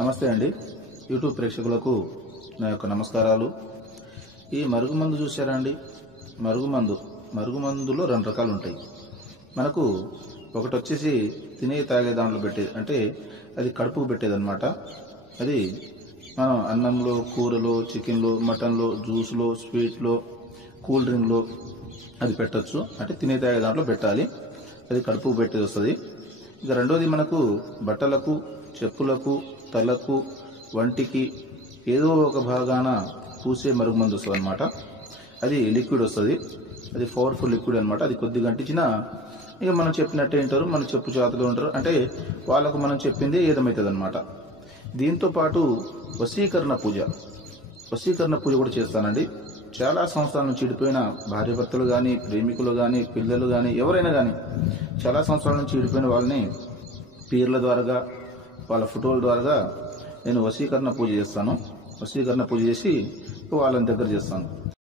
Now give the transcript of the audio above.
నమస్తే అండి. యూట్యూబ్ ప్రేక్షకులకు నా యొక్క నమస్కారాలు. ఈ మరుగుమందు చూసారా అండి? మరుగుమందులో రెండు రకాలు ఉంటాయి. మనకు ఒకటి వచ్చేసి తినే తాగే దాంట్లో పెట్టేది, అంటే అది కడుపుకు పెట్టేదన్నమాట. అది మనం అన్నంలో, కూరలో, చికెన్లో, మటన్లో, జ్యూస్లో, స్వీట్లో, కూల్ డ్రింక్లో అది పెట్టచ్చు. అంటే తినే తాగే దాంట్లో పెట్టాలి, అది కడుపుకు పెట్టేది వస్తుంది. ఇక రెండోది మనకు బట్టలకు, చెప్పులకు, తలకు, వంటికి ఏదో ఒక భాగాన పూసే మరుగుమందు వస్తుంది అనమాట. అది లిక్విడ్ వస్తుంది, అది పవర్ఫుల్ లిక్విడ్ అనమాట. అది కొద్దిగా అంటించినా ఇక మనం చెప్పినట్టే వింటారు, మన చెప్పు చేతులు ఉంటారు, అంటే వాళ్ళకు మనం చెప్పింది ఏదమవుతుంది అనమాట. దీంతో పాటు వశీకరణ పూజ కూడా చేస్తానండి. చాలా సంవత్సరాల నుంచి చెడిపోయిన భార్యాభర్తలు కానీ, ప్రేమికులు కానీ, పిల్లలు కానీ, ఎవరైనా కానీ చాలా సంవత్సరాల నుంచి చెడిపోయిన వాళ్ళని పీర్ల ద్వారా, వాళ్ళ ఫోటోల ద్వారా నేను వశీకరణ పూజ చేస్తాను. వశీకరణ పూజ చేసి వాళ్ళని దగ్గర చేస్తాను.